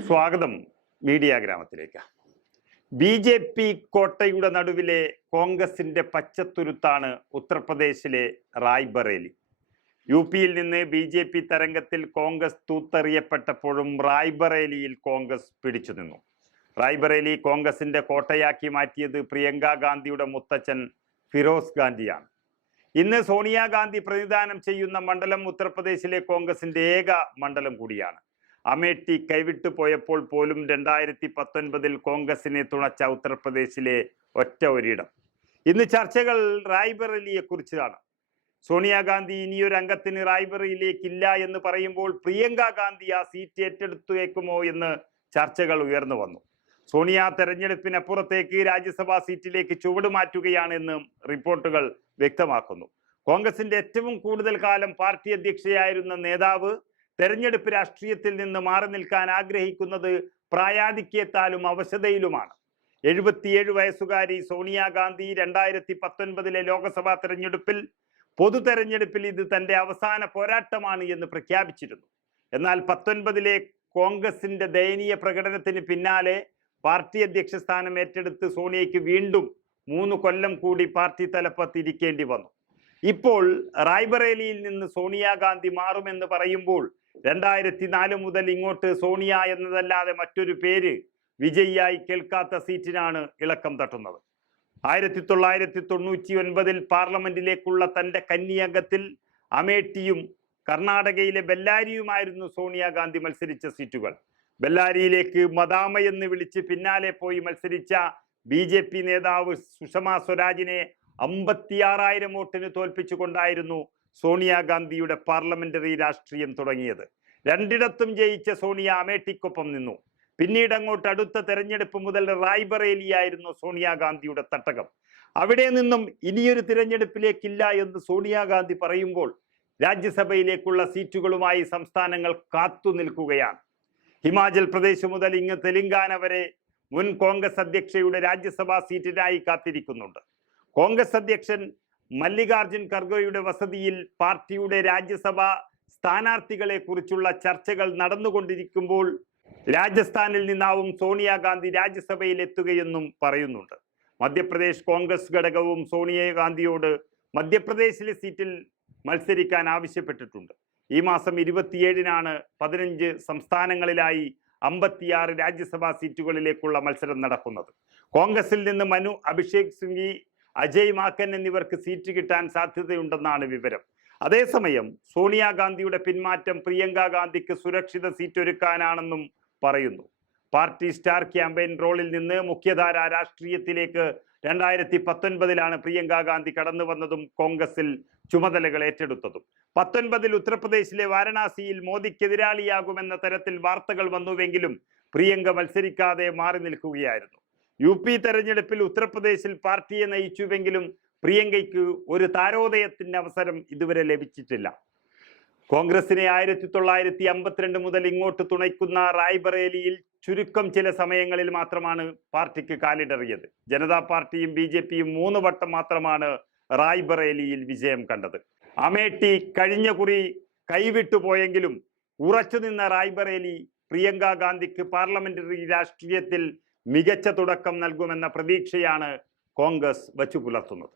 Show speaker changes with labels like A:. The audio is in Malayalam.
A: സ്വാഗതം മീഡിയ ഗ്രാമത്തിലേക്ക്. ബി ജെ പി കോട്ടയുടെ നടുവിലെ കോൺഗ്രസിന്റെ പച്ചത്തുരുത്താണ് ഉത്തർപ്രദേശിലെ റായ്ബറേലി. യു പിയിൽ നിന്ന് ബി ജെ പി തരംഗത്തിൽ കോൺഗ്രസ് തൂത്തെറിയപ്പെട്ടപ്പോഴും റായ്ബറേലിയിൽ കോൺഗ്രസ് പിടിച്ചു നിന്നു. റായ്ബറേലി കോൺഗ്രസിന്റെ കോട്ടയാക്കി മാറ്റിയത് പ്രിയങ്ക ഗാന്ധിയുടെ മുത്തച്ഛൻ ഫിറോസ് ഗാന്ധിയാണ്. ഇന്ന് സോണിയാഗാന്ധി പ്രതിദാനം ചെയ്യുന്ന മണ്ഡലം ഉത്തർപ്രദേശിലെ കോൺഗ്രസിന്റെ ഏക മണ്ഡലം കൂടിയാണ്. അമേഠി കൈവിട്ടു പോയപ്പോൾ പോലും രണ്ടായിരത്തി പത്തൊൻപതിൽ കോൺഗ്രസിനെ തുണച്ച ഉത്തർപ്രദേശിലെ ഒറ്റ ഒരിടം. ഇന്ന് ചർച്ചകൾ റായ്ബറലിയെക്കുറിച്ചാണ്. സോണിയാഗാന്ധി ഇനിയൊരു അംഗത്തിന് റായ്ബറിയിലേക്കില്ല എന്ന് പറയുമ്പോൾ പ്രിയങ്ക ഗാന്ധി ആ സീറ്റ് ഏറ്റെടുത്തേക്കുമോ എന്ന് ചർച്ചകൾ ഉയർന്നു വന്നു. സോണിയ തെരഞ്ഞെടുപ്പിനപ്പുറത്തേക്ക് രാജ്യസഭാ സീറ്റിലേക്ക് ചുവട് മാറ്റുകയാണെന്നും റിപ്പോർട്ടുകൾ വ്യക്തമാക്കുന്നു. കോൺഗ്രസിന്റെ ഏറ്റവും കൂടുതൽ കാലം പാർട്ടി അധ്യക്ഷയായിരുന്ന നേതാവ് തെരഞ്ഞെടുപ്പ് രാഷ്ട്രീയത്തിൽ നിന്ന് മാറി നിൽക്കാൻ ആഗ്രഹിക്കുന്നത് പ്രായാധിക്യത്താലും അവശതയിലുമാണ്. എഴുപത്തിയേഴ് വയസ്സുകാരി സോണിയാഗാന്ധി രണ്ടായിരത്തി പത്തൊൻപതിലെ ലോക്സഭാ തെരഞ്ഞെടുപ്പിൽ പൊതു തെരഞ്ഞെടുപ്പിൽ ഇത് തന്റെ അവസാന പോരാട്ടമാണ് എന്ന് പ്രഖ്യാപിച്ചിരുന്നു. എന്നാൽ പത്തൊൻപതിലെ കോൺഗ്രസിന്റെ ദയനീയ പ്രകടനത്തിന് പിന്നാലെ പാർട്ടി അധ്യക്ഷ സ്ഥാനം ഏറ്റെടുത്ത് സോണിയയ്ക്ക് വീണ്ടും മൂന്ന് കൊല്ലം കൂടി പാർട്ടി തലപ്പത്തിരിക്കേണ്ടി വന്നു. ഇപ്പോൾ റായ്ബറേലിയിൽ നിന്ന് സോണിയാഗാന്ധി മാറുമെന്ന് പറയുമ്പോൾ രണ്ടായിരത്തി നാല് മുതൽ ഇങ്ങോട്ട് സോണിയ എന്നതല്ലാതെ മറ്റൊരു പേര് വിജയിയായി കേൾക്കാത്ത സീറ്റിനാണ് ഇളക്കം തട്ടുന്നത്. ആയിരത്തി തൊള്ളായിരത്തി തൊണ്ണൂറ്റി ഒൻപതിൽ പാർലമെന്റിലേക്കുള്ള തന്റെ കന്നിയംഗത്തിൽ അമേഠിയും കർണാടകയിലെ ബെല്ലാരിയുമായിരുന്നു സോണിയാഗാന്ധി മത്സരിച്ച സീറ്റുകൾ. ബെല്ലാരിയിലേക്ക് മദാമ എന്ന് വിളിച്ച് പിന്നാലെ പോയി മത്സരിച്ച ബി ജെ പി നേതാവ് സുഷമ സ്വരാജിനെ അമ്പത്തിയാറായിരം വോട്ടിന് തോൽപ്പിച്ചുകൊണ്ടായിരുന്നു സോണിയാഗാന്ധിയുടെ പാർലമെന്ററി രാഷ്ട്രീയം തുടങ്ങിയത്. രണ്ടിടത്തും ജയിച്ച സോണിയ അമേഠിക്കൊപ്പം നിന്നു. പിന്നീട് അങ്ങോട്ട് അടുത്ത തെരഞ്ഞെടുപ്പ് മുതൽ റായ്ബറേലിയായിരുന്നു സോണിയാഗാന്ധിയുടെ തട്ടകം. അവിടെ നിന്നും ഇനിയൊരു തിരഞ്ഞെടുപ്പിലേക്കില്ല എന്ന് സോണിയാഗാന്ധി പറയുമ്പോൾ രാജ്യസഭയിലേക്കുള്ള സീറ്റുകളുമായി സംസ്ഥാനങ്ങൾ കാത്തു നിൽക്കുകയാണ്. ഹിമാചൽ പ്രദേശ് മുതൽ ഇങ്ങ് തെലങ്കാന വരെ മുൻ കോൺഗ്രസ് അധ്യക്ഷയുടെ രാജ്യസഭാ സീറ്റിനായി കാത്തിരിക്കുന്നുണ്ട്. കോൺഗ്രസ് അധ്യക്ഷൻ മല്ലികാർജുൻ ഖർഗോയുടെ വസതിയിൽ പാർട്ടിയുടെ രാജ്യസഭാ സ്ഥാനാർത്ഥികളെ കുറിച്ചുള്ള ചർച്ചകൾ നടന്നുകൊണ്ടിരിക്കുമ്പോൾ രാജസ്ഥാനിൽ നിന്നാവും സോണിയാഗാന്ധി രാജ്യസഭയിൽ എത്തുകയെന്നും പറയുന്നുണ്ട്. മധ്യപ്രദേശ് കോൺഗ്രസ് ഘടകവും സോണിയാഗാന്ധിയോട് മധ്യപ്രദേശിലെ സീറ്റിൽ മത്സരിക്കാൻ ആവശ്യപ്പെട്ടിട്ടുണ്ട്. ഈ മാസം ഇരുപത്തിയേഴിനാണ് പതിനഞ്ച് സംസ്ഥാനങ്ങളിലായി അമ്പത്തിയാറ് രാജ്യസഭാ സീറ്റുകളിലേക്കുള്ള മത്സരം നടക്കുന്നത്. കോൺഗ്രസിൽ നിന്ന് മനു അഭിഷേക് സിംഗി അജയ് മാക്കൻ എന്നിവർക്ക് സീറ്റ് കിട്ടാൻ സാധ്യതയുണ്ടെന്നാണ് വിവരം. അതേസമയം സോണിയാഗാന്ധിയുടെ പിന്മാറ്റം പ്രിയങ്ക ഗാന്ധിക്ക് സുരക്ഷിത സീറ്റ് ഒരുക്കാനാണെന്നും പറയുന്നു. പാർട്ടി സ്റ്റാർ ക്യാമ്പയിൻ റോളിൽ നിന്ന് മുഖ്യധാര രാഷ്ട്രീയത്തിലേക്ക് രണ്ടായിരത്തി പത്തൊൻപതിലാണ് പ്രിയങ്ക ഗാന്ധി കടന്നു വന്നതും കോൺഗ്രസിൽ ചുമതലകൾ ഏറ്റെടുത്തതും. പത്തൊൻപതിൽ ഉത്തർപ്രദേശിലെ വാരണാസിയിൽ മോദിക്കെതിരാളിയാകുമെന്ന തരത്തിൽ വാർത്തകൾ വന്നുവെങ്കിലും പ്രിയങ്ക മത്സരിക്കാതെ മാറി നിൽക്കുകയായിരുന്നു. യു പി തെരഞ്ഞെടുപ്പിൽ ഉത്തർപ്രദേശിൽ പാർട്ടിയെ നയിച്ചുവെങ്കിലും പ്രിയങ്കയ്ക്ക് ഒരു താരോദയത്തിന്റെ അവസരം ഇതുവരെ ലഭിച്ചിട്ടില്ല. കോൺഗ്രസിനെ ആയിരത്തി തൊള്ളായിരത്തി അമ്പത്തിരണ്ട് മുതൽ ഇങ്ങോട്ട് തുണയ്ക്കുന്ന റായ്ബറേലിയിൽ ചുരുക്കം ചില സമയങ്ങളിൽ മാത്രമാണ് പാർട്ടിക്ക് കാലിടറിയത്. ജനതാ പാർട്ടിയും ബി ജെ പിയും മൂന്ന് വട്ടം മാത്രമാണ് റായ്ബറേലിയിൽ വിജയം കണ്ടത്. അമേട്ടി കഴിഞ്ഞ കുറി കൈവിട്ടു പോയെങ്കിലും ഉറച്ചു നിന്ന റായ്ബറേലി പ്രിയങ്ക ഗാന്ധിക്ക് പാർലമെന്ററി രാഷ്ട്രീയത്തിൽ മികച്ച തുടക്കം നൽകുമെന്ന പ്രതീക്ഷയാണ് കോൺഗ്രസ് വച്ചു പുലർത്തുന്നത്